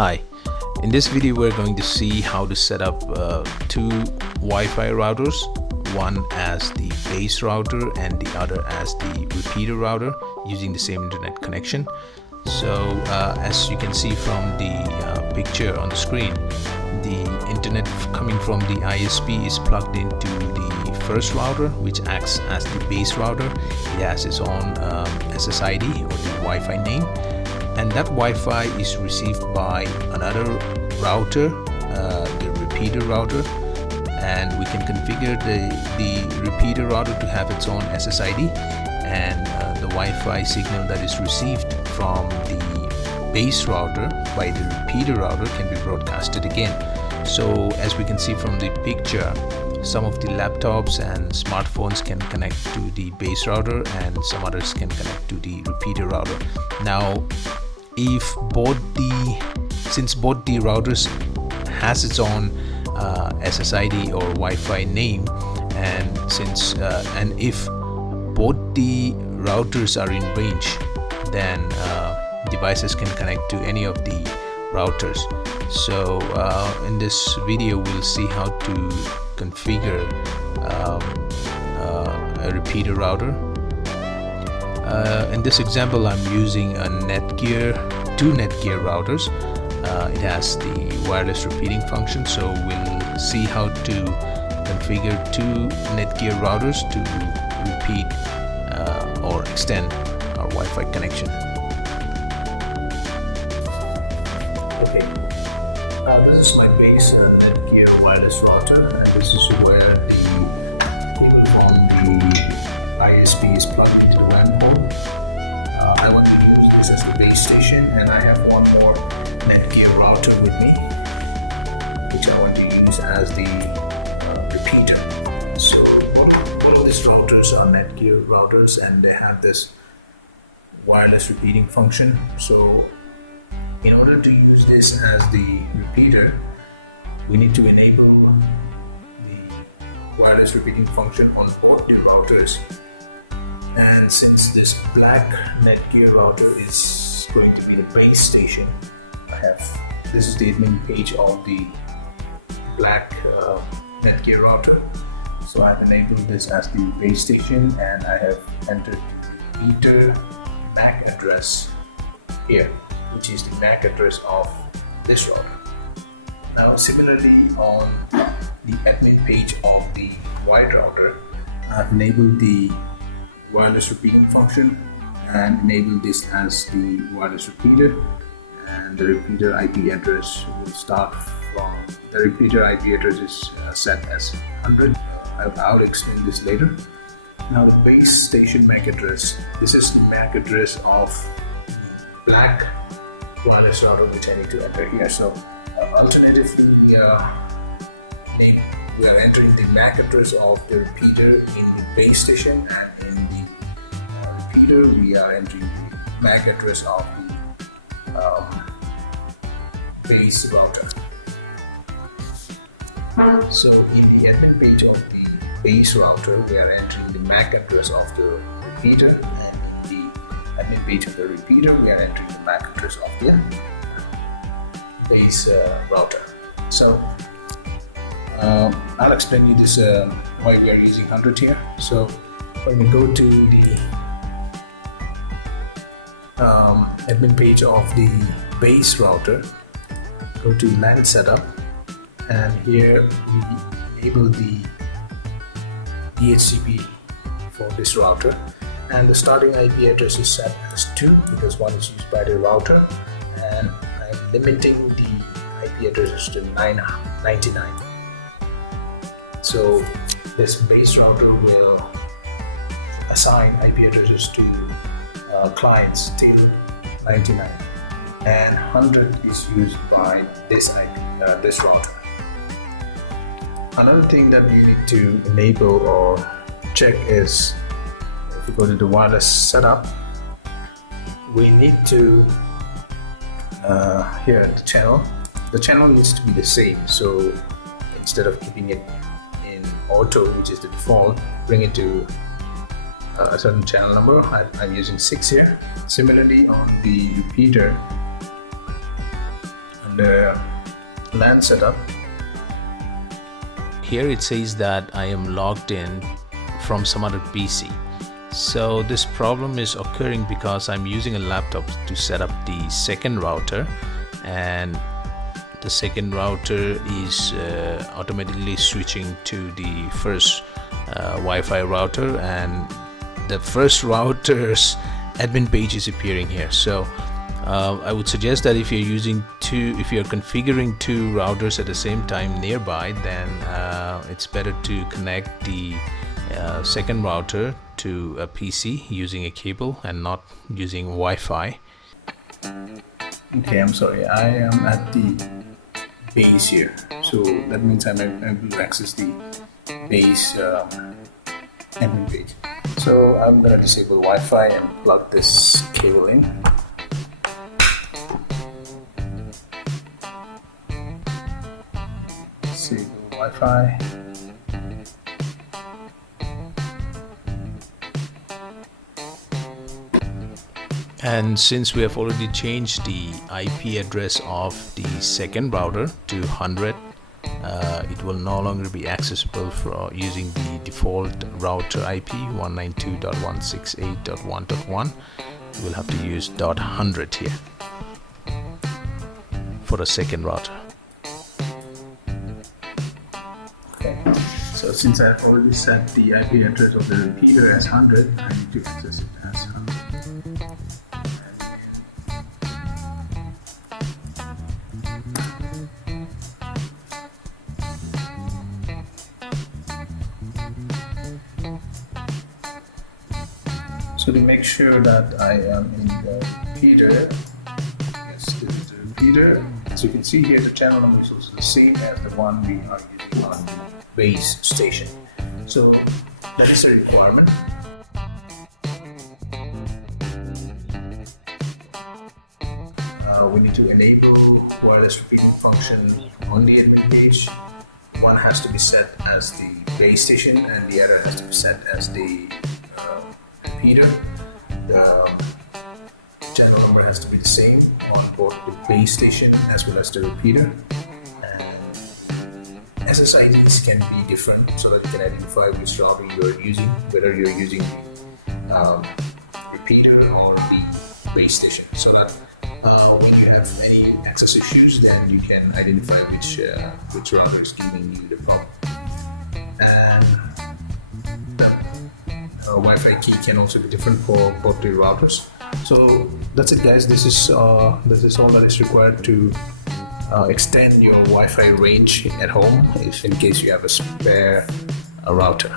Hi, in this video we're going to see how to set up two Wi-Fi routers, one as the base router and the other as the repeater router using the same internet connection. So as you can see from the picture on the screen, the internet coming from the ISP is plugged into the first router, which acts as the base router. It has its own SSID or the Wi-Fi name, and that Wi-Fi is received by another router, the repeater router, and we can configure the repeater router to have its own SSID, and the Wi-Fi signal that is received from the base router by the repeater router can be broadcasted again. So as we can see from the picture, some of the laptops and smartphones can connect to the base router and some others can connect to the repeater router. Now since both the routers has its own SSID or Wi-Fi name, and if both the routers are in range, then devices can connect to any of the routers. So in this video we'll see how to configure a repeater router. In this example I'm using two Netgear routers. It has the wireless repeating function, so we'll see how to configure two Netgear routers to repeat or extend our Wi-Fi connection. Okay, this is my base Netgear wireless router, and this is where the cable from the ISP is plugged into the WAN port. I want to use this as the base station, and I have one more Netgear router with me, which I want to use as the repeater. So all of these routers are Netgear routers, and they have this wireless repeating function. So in order to use this as the repeater, we need to enable the wireless repeating function on both the routers. And since this black Netgear router is going to be the base station, this is the admin page of the black Netgear router. So I've enabled this as the base station, and I have entered the repeater MAC address here, which is the MAC address of this router. Now similarly, on the admin page of the white router, I've enabled the wireless repeating function and enabled this as the wireless repeater, and the repeater IP address will start from the repeater IP address is set as 100. I'll explain this later. Now the base station MAC address, this is the MAC address of the black wireless router, which I need to enter here. So alternatively, we are entering the MAC address of the repeater in the base station, and in the repeater we are entering the MAC address of the base router. So in the admin page of the base router, we are entering the MAC address of the repeater, and in the admin page of the repeater, we are entering the MAC address of the base router. So I'll explain you this why we are using 100 here. So when we go to the admin page of the base router, go to LAN setup, and here we enable the DHCP for this router, and the starting IP address is set as 2 because one is used by the router, and I'm limiting the IP addresses to 99. So this base router will assign IP addresses to clients till 99, and 100 is used by this router. Another thing that you need to enable or check is, if you go to the wireless setup, we need to here the channel needs to be the same. So instead of keeping it in auto, which is the default, bring it to a certain channel number. I'm using 6 here. Similarly, on the repeater, the LAN setup. Here it says that I am logged in from some other PC. So this problem is occurring because I'm using a laptop to set up the second router, and the second router is automatically switching to the first Wi-Fi router, and the first router's admin page is appearing here. So I would suggest that if you're configuring two routers at the same time nearby, then it's better to connect the second router to a PC using a cable and not using Wi-Fi. Okay, I'm sorry, I am at the base here, so that means I'm able to access the base admin page. So I'm going to disable Wi-Fi and plug this cable in. Disable Wi-Fi. And since we have already changed the IP address of the second router to 100, it will no longer be accessible for using the default router IP 192.168.1.1. You will have to use .100 here for the second router. Okay, so since I've already set the IP address of the repeater as 100, I need to access it as 100. So to make sure that I am in the repeater, yes, this is the repeater. As you can see here, the channel number is also the same as the one we are using on the base station. So that is a requirement. We need to enable wireless repeating function on the admin page. One has to be set as the base station and the other has to be set as the repeater. The channel number has to be the same on both the base station as well as the repeater. And SSIDs can be different so that you can identify which router you are using, whether you're using the repeater or the base station, so that when you have any access issues, then you can identify which router is giving you the problem. And Wi-Fi key can also be different for both the routers. So that's it, guys. This is all that is required to extend your Wi-Fi range at home, if in case you have a spare router.